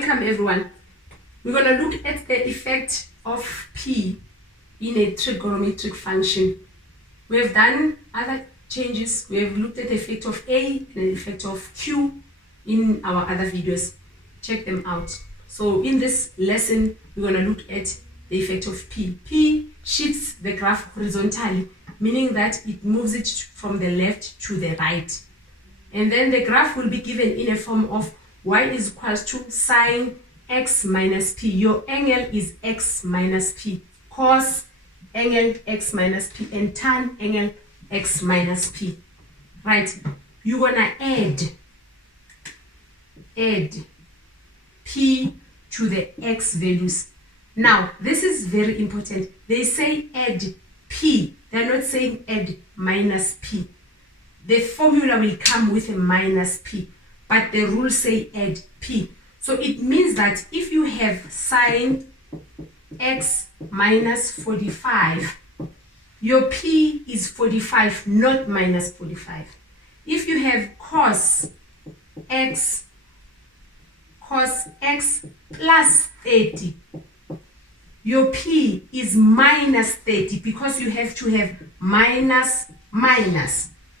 Welcome everyone. We're going to look at the effect of P in a trigonometric function. We have done other changes. We have looked at the effect of A and the effect of Q in our other videos. Check them out. So in this lesson, we're going to look at the effect of P. P shifts the graph horizontally, meaning that it moves it from the left to the right. And then the graph will be given in a form of y is equals to sine x minus p. Your angle is x minus p, cos angle x minus p, and tan angle x minus p. Right, you're gonna add p to the x values. Now this is very important. They say add p, they're not saying add minus p. The formula will come with a minus p, but the rules say add p. So it means that if you have sine x minus 45, your p is 45, not minus 45. If you have cos x plus 30, your p is minus 30, because you have to have minus,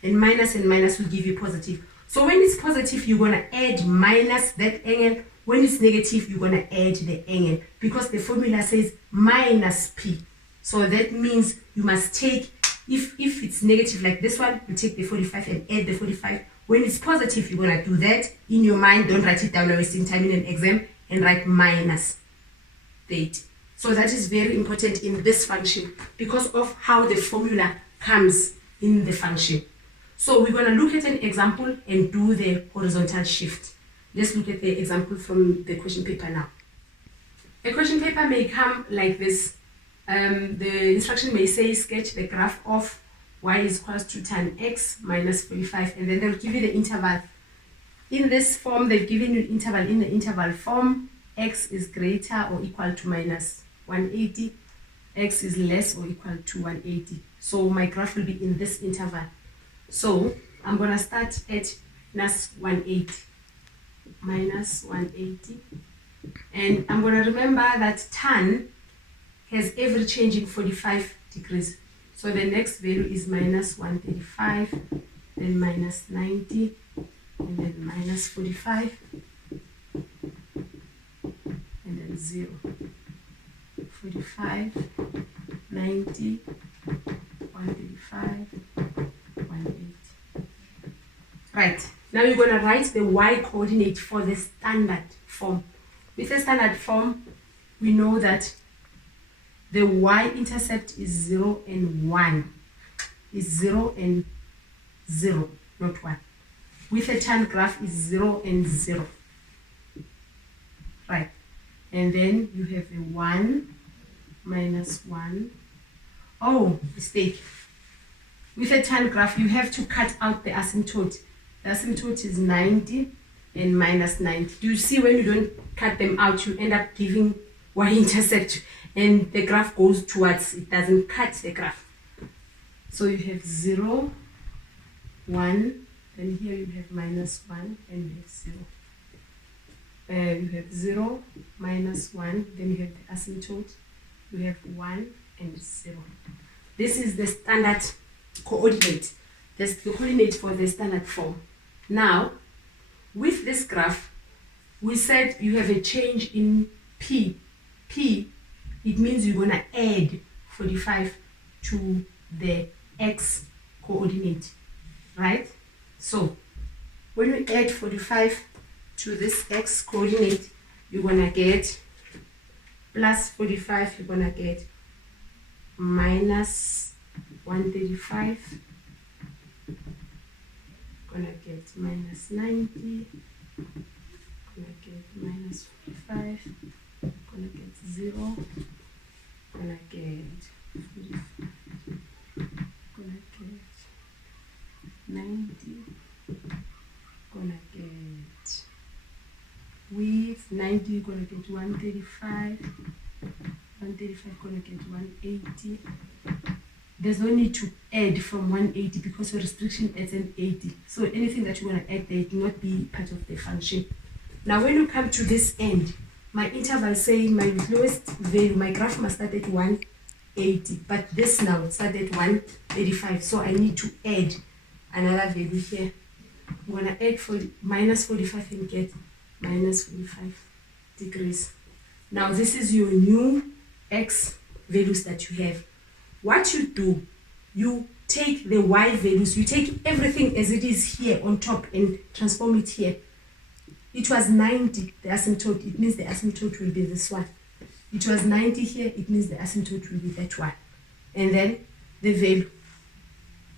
and minus will give you positive. So when it's positive, you're going to add minus that angle. When it's negative, you're going to add the angle, because the formula says minus p. So that means you must take, if it's negative like this one, you take the 45 and add the 45. When it's positive, you're going to do that in your mind. Don't write it down, you're wasting time in an exam, and write minus 30. So that is very important in this function because of how the formula comes in the function. So we're going to look at an example and do the horizontal shift. Let's look at the example from the question paper now. A question paper may come like this. The instruction may say sketch the graph of y is equals to tan x minus 45, and then they'll give you the interval. In this form, they've given you an interval. In the interval form, x is greater or equal to minus 180, x is less or equal to 180. So my graph will be in this interval. So I'm going to start at minus 180, and I'm going to remember that tan has every change in 45 degrees. So the next value is minus 135, then minus 90, and then minus 45, and then 0. 45, 90, 135, 180. Right, now you're going to write the y coordinate for the standard form. With the standard form, we know that the y-intercept is 0 and 1. Is 0 and 0, not 1. With a tan graph is 0 and 0. Right, and then you have a 1 minus 1. Oh, mistake. With a tan graph, you have to cut out the asymptote. The asymptote is 90 and minus 90. Do you see when you don't cut them out, you end up giving y-intercept, and the graph goes towards, it doesn't cut the graph. So you have 0, 1, then here you have minus 1, and you have 0. You have 0, minus 1, then you have the asymptote, you have 1 and 0. This is the standard coordinate. That's the coordinate for the standard form. Now, with this graph, we said you have a change in P. P, it means you're going to add 45 to the x coordinate, right? So, when you add 45 to this x coordinate, you're going to get plus 45, you're going to get minus 135, going to get minus 90, going to get minus 45, going to get 0, going to get 45, going to get 90, going to get, with 90 you're going to get 135, 135 going to get 180. There's no need to add from 180 because your restriction adds an 80. So anything that you want to add there will not be part of the function. Now when you come to this end, my interval saying my lowest value, my graph must start at 180, but this now started at 135, so I need to add another value here. I'm gonna add for minus 45 and get minus 45 degrees. Now this is your new x values that you have. What you do, you take the y values, you take everything as it is here on top and transform it here. It was 90, the asymptote, it means the asymptote will be this one. It was 90 here, it means the asymptote will be that one. And then the value.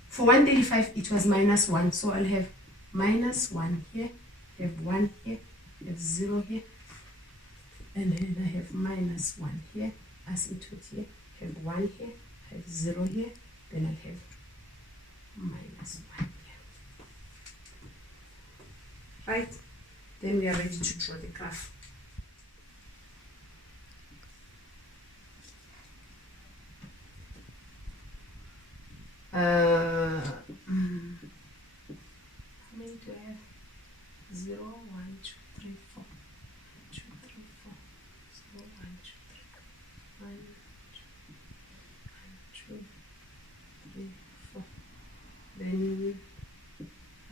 For 135, it was minus 1, so I'll have minus 1 here, have 1 here, have 0 here, and then I have minus 1 here, asymptote here, have 1 here, have 0 here, then I'll have minus 1 here. Right? Then we are ready to draw the graph. How many do I have? 0, 1, 2, 3, 4. 2, 3, 4. 0, 1, 2, 3. 1, 2, 3, 4. Then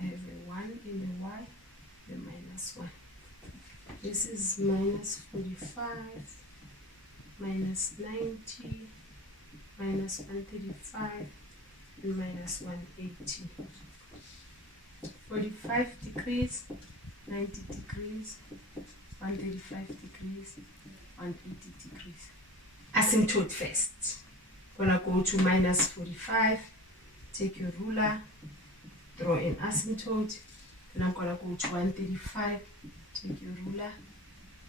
I have a 1 in the y, the minus 1. This is minus 45, minus 90, minus 135, and minus 180. 45 degrees, 90 degrees, 135 degrees, 180 degrees. Asymptote first. Gonna go to minus 45, take your ruler, draw an asymptote. Then I'm gonna go to 135, take your ruler,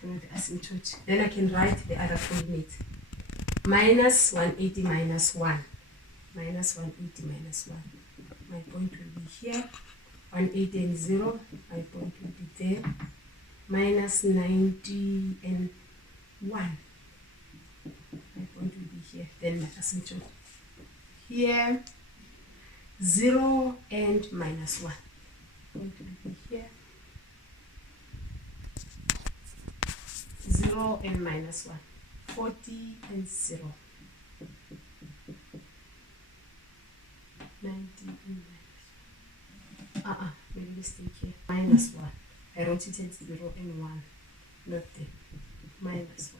draw the asymptote. Then I can write the other coordinate. Minus 180 minus 1. Minus 180 minus 1. My point will be here. 180 and 0. My point will be there. Minus 90 and 1. My point will be here. Then my asymptote. Here. 0 and minus 1. Point will be here. 0 and minus 1. 40 and 0. 90 and minus. Made a mistake here. Minus 1. I wrote it as 0 and 1. Not there. Minus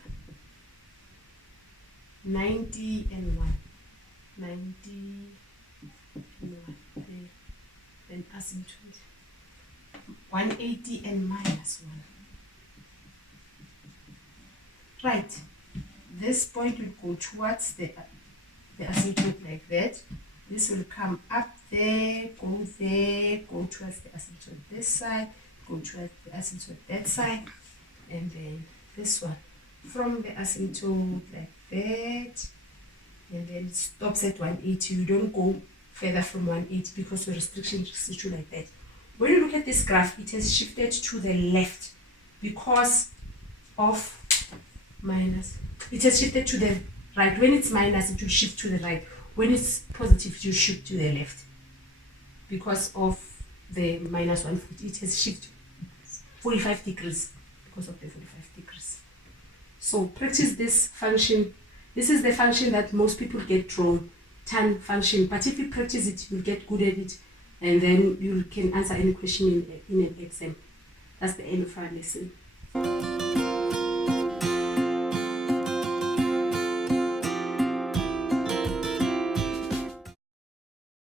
1. 90 and 1. 90 and 1. There. Then asymptote. 180 and minus 1. Right. This point will go towards the asymptote like that. This will come up there, go towards the asymptote this side, go towards the asymptote that side, and then this one. From the asymptote like that, and then it stops at 180. You don't go further from 180 because the restriction restricts you like that. When you look at this graph, it has shifted to the left because of minus. It has shifted to the right. When it's minus, it will shift to the right. When it's positive, it will shift to the left because of the minus 140. It has shifted 45 degrees because of the 45 degrees. So practice this function. This is the function that most people get wrong, tan function. But if you practice it, you'll get good at it, and then you can answer any question in an exam. That's the end of our lesson.